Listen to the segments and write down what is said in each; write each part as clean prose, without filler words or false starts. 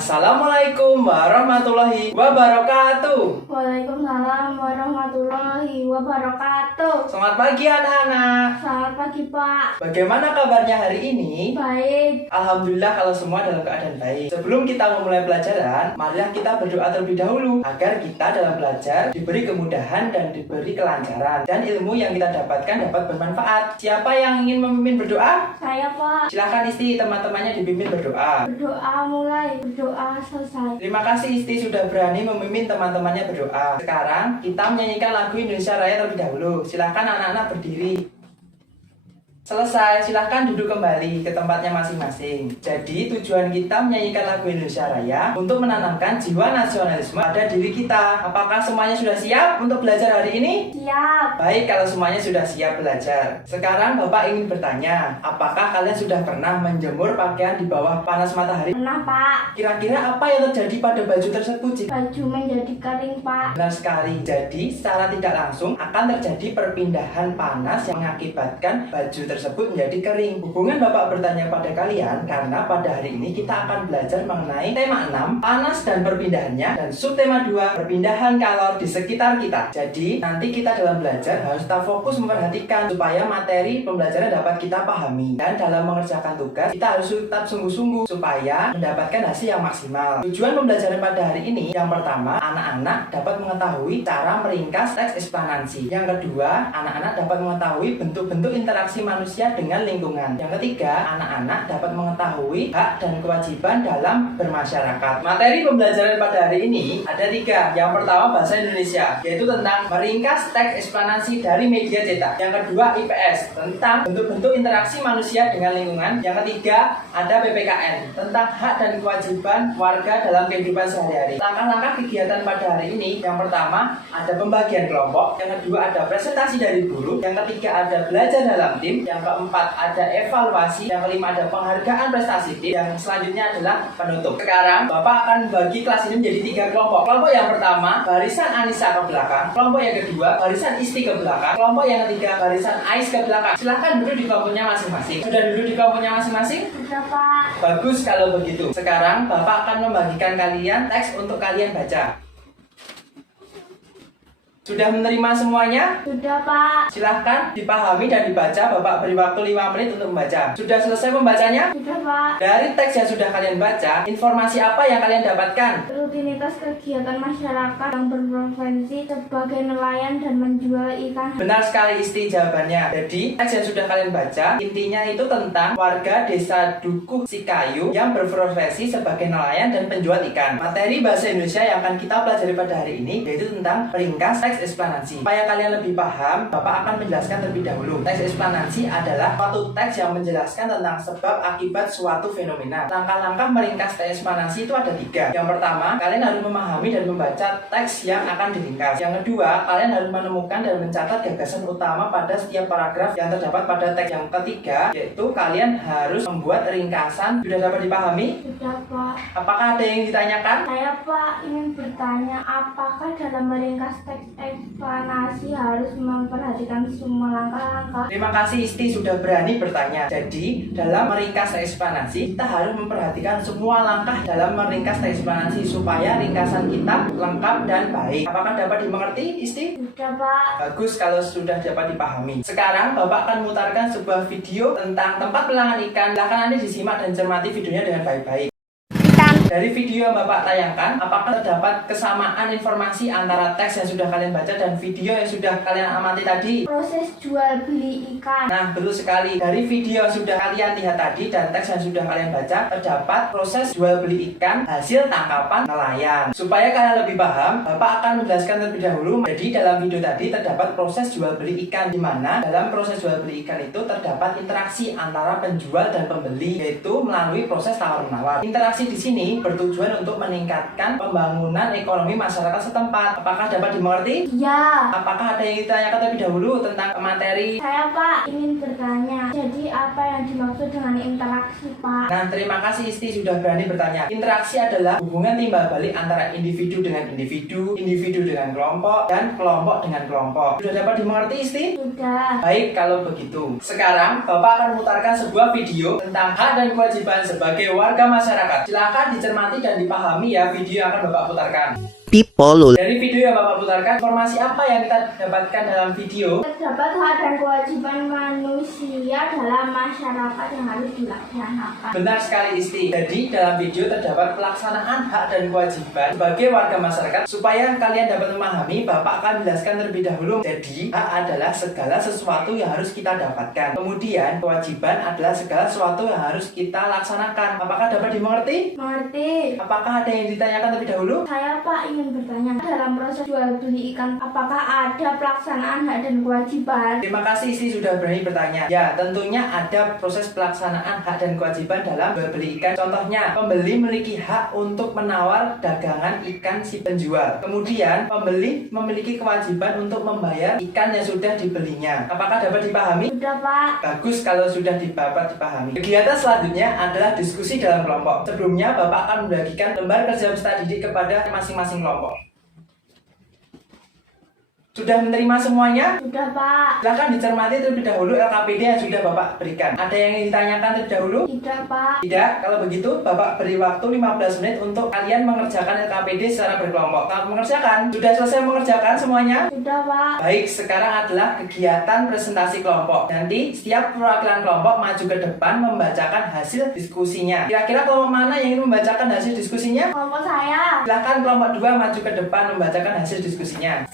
Assalamualaikum warahmatullahi wabarakatuh. Waalaikumsalam warahmatullahi wabarakatuh. Selamat pagi anak-anak. Selamat pagi Pak. Bagaimana kabarnya hari ini? Baik. Alhamdulillah kalau semua dalam keadaan baik. Sebelum kita memulai pelajaran, marilah kita berdoa terlebih dahulu agar kita dalam belajar diberi kemudahan dan diberi kelancaran dan ilmu yang kita dapatkan dapat bermanfaat. Siapa yang ingin memimpin berdoa? Saya Pak. Silakan Isti teman-temannya dipimpin berdoa. Berdoa mulai, berdoa selesai. Terima kasih Isti sudah berani memimpin teman-temannya berdoa. Sekarang kita menyanyikan lagu Indonesia Raya terlebih dahulu. Silakan anak-anak berdiri. Selesai, silahkan duduk kembali ke tempatnya masing-masing. Jadi tujuan kita menyanyikan lagu Indonesia Raya untuk menanamkan jiwa nasionalisme pada diri kita. Apakah semuanya sudah siap untuk belajar hari ini? Siap. Baik, kalau semuanya sudah siap belajar. Sekarang Bapak ingin bertanya, apakah kalian sudah pernah menjemur pakaian di bawah panas matahari? Pernah Pak. Kira-kira apa yang terjadi pada baju tersebut jika Baju menjadi kering Pak. benar sekali. Jadi, secara tidak langsung akan terjadi perpindahan panas yang mengakibatkan baju tersebut menjadi kering. Hubungan Bapak bertanya pada kalian karena pada hari ini kita akan belajar mengenai tema 6, panas dan perpindahannya, dan subtema 2, perpindahan kalor di sekitar kita. Jadi, nanti kita dalam belajar harus tetap fokus memperhatikan supaya materi pembelajaran dapat kita pahami. Dan dalam mengerjakan tugas, kita harus tetap sungguh-sungguh supaya mendapatkan hasil yang maksimal. Tujuan pembelajaran pada hari ini, yang pertama, anak-anak dapat mengetahui cara meringkas teks eksplanasi. Yang kedua, anak-anak dapat mengetahui bentuk-bentuk interaksi manusia dengan lingkungan. Yang ketiga, anak-anak dapat mengetahui hak dan kewajiban dalam bermasyarakat. Materi pembelajaran pada hari ini ada 3. Yang pertama, bahasa Indonesia, yaitu tentang meringkas teks eksplanasi dari media cetak. Yang kedua, IPS, tentang bentuk-bentuk interaksi manusia dengan lingkungan. Yang ketiga, ada PPKN, tentang hak dan kewajiban warga dalam kehidupan sehari-hari. Langkah-langkah kegiatan pada hari ini, yang pertama ada pembagian kelompok, yang kedua ada presentasi dari guru, yang ketiga ada belajar dalam tim, yang keempat ada evaluasi, yang kelima ada penghargaan prestasi tim, yang selanjutnya adalah penutup. Sekarang Bapak akan bagi kelas ini menjadi 3 kelompok. Kelompok yang pertama, barisan Anissa ke belakang. Kelompok yang kedua, barisan Isti ke belakang. Kelompok yang ketiga, barisan Ais ke belakang. Silahkan duduk di kelompoknya masing-masing. Sudah duduk di kelompoknya masing-masing? Sudah Pak. Bagus kalau begitu. Sekarang Bapak akan membagikan kalian teks untuk kalian baca. Sudah menerima semuanya? Sudah Pak. Silahkan dipahami dan dibaca. Bapak beri waktu 5 menit untuk membaca. Sudah selesai membacanya? Sudah Pak. Dari teks yang sudah kalian baca, informasi apa yang kalian dapatkan? Rutinitas kegiatan masyarakat yang berprofesi sebagai nelayan dan menjual ikan. Benar sekali Isti jawabannya. Jadi, teks yang sudah kalian baca, intinya itu tentang warga desa Dukuh Sikayu yang berprofesi sebagai nelayan dan penjual ikan. Materi bahasa Indonesia yang akan kita pelajari pada hari ini yaitu tentang peringkas teks eksplanasi. Supaya kalian lebih paham, Bapak akan menjelaskan terlebih dahulu. Teks eksplanasi adalah suatu teks yang menjelaskan tentang sebab akibat suatu fenomena. Langkah-langkah meringkas teks eksplanasi itu ada 3. Yang pertama, kalian harus memahami dan membaca teks yang akan diringkas. Yang kedua, kalian harus menemukan dan mencatat gagasan utama pada setiap paragraf yang terdapat pada teks. Yang ketiga, yaitu kalian harus membuat ringkasan. Sudah dapat dipahami? Sudah Pak. Apakah ada yang ditanyakan? Saya Pak ingin bertanya, apakah dalam meringkas teks eksplanasi harus memperhatikan semua langkah-langkah? Terima kasih Isti sudah berani bertanya. Jadi, dalam meringkas teks eksplanasi, kita harus memperhatikan semua langkah dalam meringkas teks eksplanasi supaya ringkasan kita lengkap dan baik. Apakah dapat dimengerti, Isti? Sudah Pak. Bagus kalau sudah dapat dipahami. Sekarang Bapak akan memutarkan sebuah video tentang tempat pelelangan ikan. Silakan Anda disimak dan cermati videonya dengan baik-baik. Dari video yang Bapak tayangkan, apakah terdapat kesamaan informasi antara teks yang sudah kalian baca dan video yang sudah kalian amati tadi? Proses jual beli ikan. Nah, betul sekali. Dari video yang sudah kalian lihat tadi dan teks yang sudah kalian baca, terdapat proses jual beli ikan hasil tangkapan nelayan. Supaya kalian lebih paham, Bapak akan menjelaskan terlebih dahulu. Jadi, dalam video tadi terdapat proses jual beli ikan, di mana dalam proses jual beli ikan itu terdapat interaksi antara penjual dan pembeli, yaitu melalui proses tawar-menawar. Interaksi di sini bertujuan untuk meningkatkan pembangunan ekonomi masyarakat setempat. Apakah dapat dimengerti? Ya. Apakah ada yang ditanyakan terlebih dahulu tentang materi? Saya Pak ingin bertanya, jadi apa yang dimaksud dengan interaksi, Pak? Nah, terima kasih Isti sudah berani bertanya. Interaksi adalah hubungan timbal balik antara individu dengan individu, individu dengan kelompok, dan kelompok dengan kelompok. Sudah dapat dimengerti Isti? Sudah. Baik, kalau begitu. Sekarang, Bapak akan memutarkan sebuah video tentang hak dan kewajiban sebagai warga masyarakat. Silakan dicermati dan dipahami ya video yang akan Bapak putarkan. People. Dari video yang Bapak putarkan, informasi apa yang kita dapatkan dalam video? Terdapat hak dan kewajiban manusia dalam masyarakat yang harus dilaksanakan. Benar sekali Isti. Jadi dalam video terdapat pelaksanaan hak dan kewajiban sebagai warga masyarakat. Supaya kalian dapat memahami, Bapak akan menjelaskan terlebih dahulu. Jadi hak adalah segala sesuatu yang harus kita dapatkan. Kemudian kewajiban adalah segala sesuatu yang harus kita laksanakan. Apakah dapat dimengerti? Mengerti? Apakah ada yang ditanyakan terlebih dahulu? Saya, Pak, ingin bertanya, dalam proses jual beli ikan, apakah ada pelaksanaan hak dan kewajiban? Terima kasih Isti sudah berani bertanya. Ya, tentunya ada proses pelaksanaan hak dan kewajiban dalam jual beli ikan. Contohnya, pembeli memiliki hak untuk menawar dagangan ikan si penjual. Kemudian, pembeli memiliki kewajiban untuk membayar ikan yang sudah dibelinya. Apakah dapat dipahami? Sudah, Pak. Bagus kalau sudah dapat dipahami. Kegiatan selanjutnya adalah diskusi dalam kelompok. Sebelumnya, Bapak akan membagikan lembar kerja peserta didik kepada masing-masing kelompok. Sudah menerima semuanya? Sudah, Pak. Silahkan dicermati terlebih dahulu LKPD yang sudah Bapak berikan. Ada yang ingin ditanyakan terlebih dahulu? Tidak, Pak. Tidak, kalau begitu Bapak beri waktu 15 menit untuk kalian mengerjakan LKPD secara berkelompok. Selamat mengerjakan. Sudah selesai mengerjakan semuanya? Sudah, Pak. Baik, sekarang adalah kegiatan presentasi kelompok. Nanti setiap perwakilan kelompok maju ke depan membacakan hasil diskusinya. Kira-kira kelompok mana yang ingin membacakan hasil diskusinya? Kelompok saya. Silahkan kelompok 2 maju ke depan membacakan hasil diskusinya.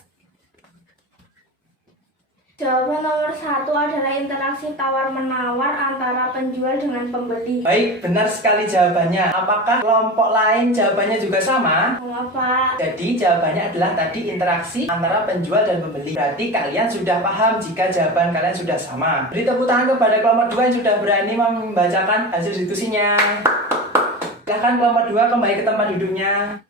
Jawaban nomor 1 adalah interaksi tawar-menawar antara penjual dengan pembeli. Baik, benar sekali jawabannya. Apakah kelompok lain jawabannya juga sama? Sama, Pak. Jadi jawabannya adalah tadi interaksi antara penjual dan pembeli. Berarti kalian sudah paham jika jawaban kalian sudah sama. Beri tepuk tangan kepada kelompok 2 yang sudah berani membacakan hasil diskusinya. Silahkan kelompok 2 kembali ke tempat duduknya.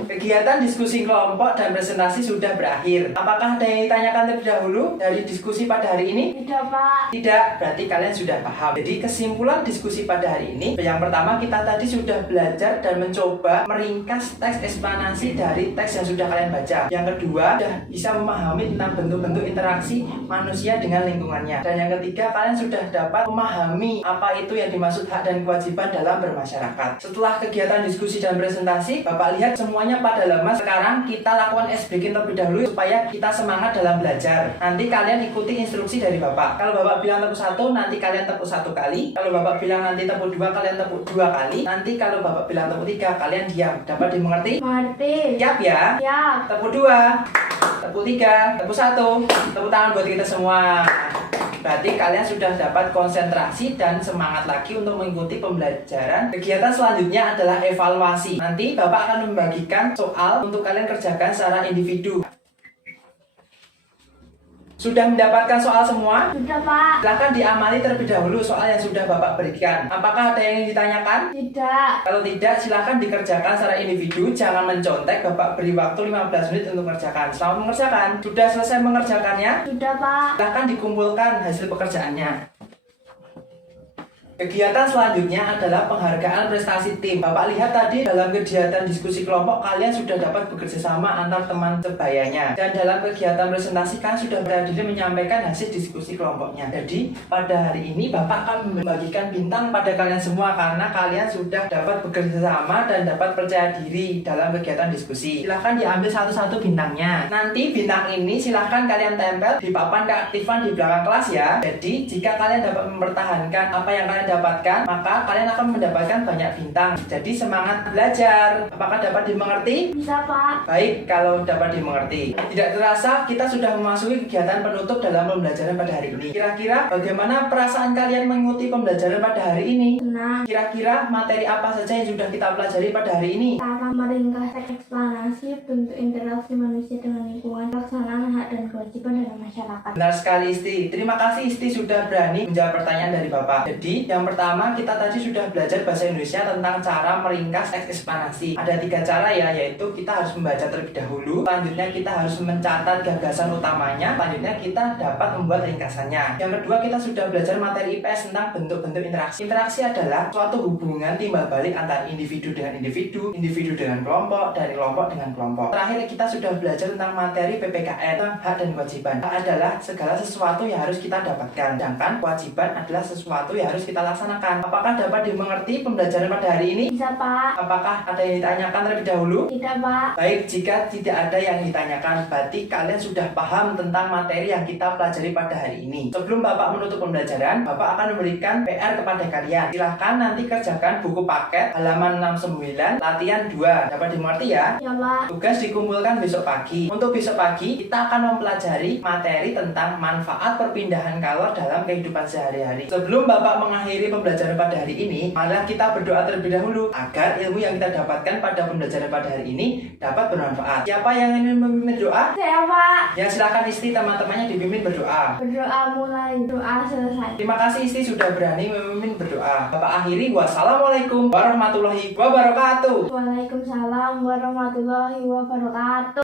Kegiatan diskusi kelompok dan presentasi sudah berakhir. Apakah ada yang ditanyakan terlebih dahulu dari diskusi pada hari ini? Tidak, Pak. Tidak, berarti kalian sudah paham. Jadi kesimpulan diskusi pada hari ini, yang pertama kita tadi sudah belajar dan mencoba meringkas teks eksplanasi dari teks yang sudah kalian baca. Yang kedua, sudah bisa memahami tentang bentuk-bentuk interaksi manusia dengan lingkungannya. Dan yang ketiga, kalian sudah dapat memahami apa itu yang dimaksud hak dan kewajiban dalam bermasyarakat. Setelah kegiatan diskusi dan presentasi, Bapak lihat semuanya pada lemas. Sekarang kita lakukan ice breaking terlebih dahulu supaya kita semangat dalam belajar. Nanti kalian ikuti instruksi dari Bapak. Kalau Bapak bilang tepuk 1, nanti kalian tepuk 1 kali. Kalau Bapak bilang nanti tepuk 2, kalian tepuk 2 kali. Nanti kalau Bapak bilang tepuk 3, kalian diam. Dapat dimengerti? Mengerti. Siap ya? Siap. Tepuk 2, tepuk 3, tepuk 1. Tepuk tangan buat kita semua. Berarti kalian sudah dapat konsentrasi dan semangat lagi untuk mengikuti pembelajaran. Kegiatan selanjutnya adalah evaluasi. Nanti Bapak akan membagikan soal untuk kalian kerjakan secara individu. Sudah mendapatkan soal semua? Sudah, Pak. Silahkan diamali terlebih dahulu soal yang sudah Bapak berikan. Apakah ada yang ditanyakan? Tidak. Kalau tidak, silahkan dikerjakan secara individu. Jangan mencontek. Bapak beri waktu 15 menit untuk mengerjakan. Selamat mengerjakan. Sudah selesai mengerjakannya? Sudah, Pak. Silahkan dikumpulkan hasil pekerjaannya. Kegiatan selanjutnya adalah penghargaan prestasi tim. Bapak lihat tadi dalam kegiatan diskusi kelompok kalian sudah dapat bekerja sama antar teman sebayanya. Dan dalam kegiatan presentasi kan sudah berhadir menyampaikan hasil diskusi kelompoknya. Jadi pada hari ini Bapak akan membagikan bintang pada kalian semua karena kalian sudah dapat bekerja sama dan dapat percaya diri dalam kegiatan diskusi. Silahkan diambil satu-satu bintangnya. Nanti bintang ini silahkan kalian tempel di papan keaktifan di belakang kelas ya. Jadi jika kalian dapat mempertahankan apa yang kalian dapatkan, maka kalian akan mendapatkan banyak bintang. Jadi semangat belajar. Apakah dapat dimengerti? Bisa, Pak. Baik, kalau dapat dimengerti. Tidak terasa kita sudah memasuki kegiatan penutup dalam pembelajaran pada hari ini. Kira-kira bagaimana perasaan kalian mengikuti pembelajaran pada hari ini? Senang. Kira-kira materi apa saja yang sudah kita pelajari pada hari ini? Cara meringkas eksplanasi bentuk interaksi manusia dengan lingkungan, pelaksanaan hak dan kewajiban dalam masyarakat. Benar sekali Isti. Terima kasih Isti sudah berani menjawab pertanyaan dari Bapak. Jadi yang pertama kita tadi sudah belajar bahasa Indonesia tentang cara meringkas eksplanasi. Ada 3 cara ya, yaitu kita harus membaca terlebih dahulu, selanjutnya kita harus mencatat gagasan utamanya, selanjutnya kita dapat membuat ringkasannya. Yang kedua kita sudah belajar materi IPS tentang bentuk-bentuk interaksi. Interaksi adalah suatu hubungan timbal balik antara individu dengan individu, individu dengan kelompok, dari kelompok dengan kelompok. Terakhir kita sudah belajar tentang materi PPKN tentang hak dan kewajiban. Hak adalah segala sesuatu yang harus kita dapatkan, sedangkan kewajiban adalah sesuatu yang harus kita laksanakan. Apakah dapat dimengerti pembelajaran pada hari ini? Bisa, Pak. Apakah ada yang ditanyakan terlebih dahulu? Tidak, Pak. Baik, jika tidak ada yang ditanyakan, berarti kalian sudah paham tentang materi yang kita pelajari pada hari ini. Sebelum Bapak menutup pembelajaran, Bapak akan memberikan PR kepada kalian. Silahkan nanti kerjakan buku paket halaman 69, latihan 2. Dapat dimengerti ya? Ya, Pak. Tugas dikumpulkan besok pagi. Untuk besok pagi, kita akan mempelajari materi tentang manfaat perpindahan kalor dalam kehidupan sehari-hari. Sebelum Bapak mengakhiri pembelajaran pada hari ini, marilah kita berdoa terlebih dahulu agar ilmu yang kita dapatkan pada pembelajaran pada hari ini dapat bermanfaat. Siapa yang ingin memimpin doa? Saya, Pak. Ya, silakan Isti teman-temannya dipimpin berdoa. Berdoa mulai, doa selesai. Terima kasih Isti sudah berani memimpin berdoa. Bapak akhiri, wassalamualaikum warahmatullahi wabarakatuh. Waalaikumsalam warahmatullahi wabarakatuh.